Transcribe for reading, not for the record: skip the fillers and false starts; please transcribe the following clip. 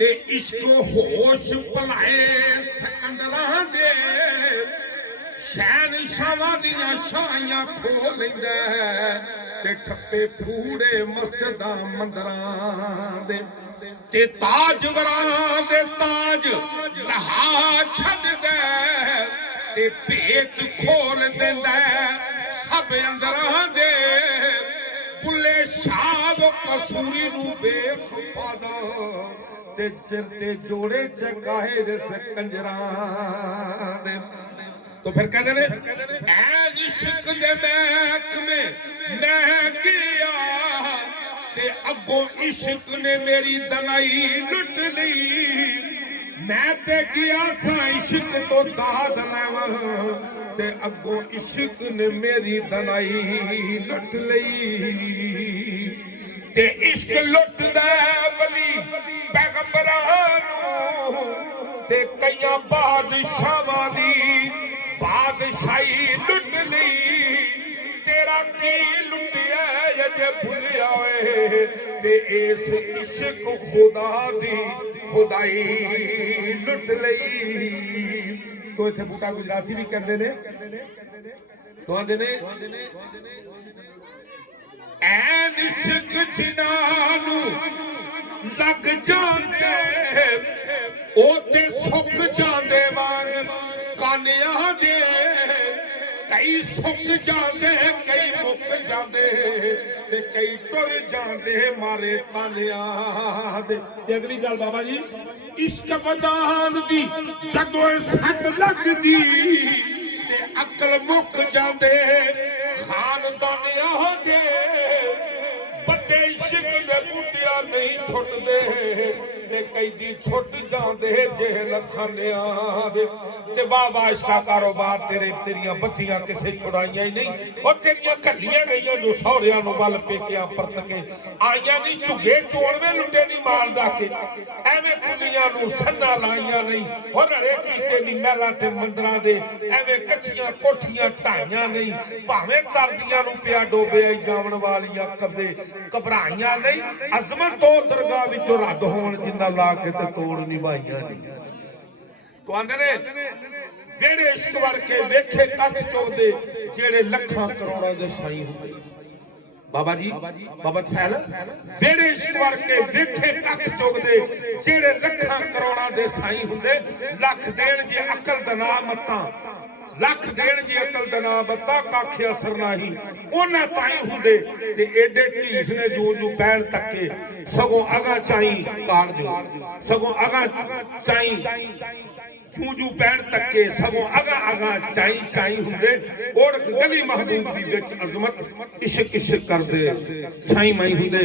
ते इश्क होश भुलाए सिकंदरां दे शहनशाहां दियां शाहियां खो लैंदा ते ठप्पे फूड़े मस्जिदां मंदरां दे ते ताजवरां दे ताज लहा छड्डदा ते भेत खोल दिंदा सब अंदरां दे बुले शाह कसूरी नू बेखफादा ते दिल दे जोड़े चकाए दे कंजरां दे। तो फिर कहते ने ऐ इश्क दे महकमे मैं गया ते अगों इश्क ने मेरी दनाई लुट ली मैं ते गया सा इश्क तो दाद लैवा ते अगों इश्क ने मेरी दनाई लुट लई ते इश्क लुटदा वली पैगंबरां नू ते कईयां बादशाहां दी बादशाही लुट ली तेरा की लुटिया जे भुलिया होए ते इस इश्क खुदा दी खुदाई लुट लई। तो इत्थे बूटा गुजराती भी कहते ने तो आंदे ने ऐन इश्क जिन्हां नू लग जांदे ओ ते सुक जांदे वांग कानिया दे कई सुक जांदे कई मुक जांदे ते कई टुर जांदे मारे तानिया दे। अगली गल बाबा जी इश्क वदान दी जदों सट लगदी ते अकल मुक जांदे खानदानिया दे बड़े इश्क दे बूटिया नहीं छुटदे ते कई दी छुट जांदे जेल खानिया दे। ते वाह वाह इसका कारोबार तेरे तेरियां बत्तियां किसे छुड़ाइयां ही नहीं और तेरियां घलियां गईयां जो सौरियां नू वल पेकियां परत के आईयां नहीं झुगे चोड़वे लुटे नहीं मार डाके एवें कुड़ियां नू सन्ना लाइयां नहीं और हरे कीते नहीं महलां ते मंदरां दे एवें कच्चियां कोठियां ढाइयां नहीं भावें तरदियां नू पिया डोबे आई जावन वालियां कदे घबराइयां नहीं अजमत तो दरगाह विचों रद्द होण जिन्ना ला के ते तोड़ निभाइयां नहीं। तो आंदे ने जेड़े इश्क वड़ के वेखे कख चोदे जेड़े लखां करोड़ां दे साईं हुंदे बाबा जी बाबा छैल जेड़े इश्क वड़ के वेखे कख चोदे जेड़े लखां करोड़ां दे साईं हुंदे लख देण जे अकल दा ना मत्ता लख देण जे अकल दा ना मत्ता कख असर नहीं ओना ताई हुंदे ते एडे ढीस ने जो जो पैण तक्के सगों अगा चाई काट दे सगों अगा चाई चूजू पैण तक्के सगों अगा अगा चाई चाई हुंदे और गली महबूब दी विच अजमत इश्क इश्क करदे छाई माई हुंदे।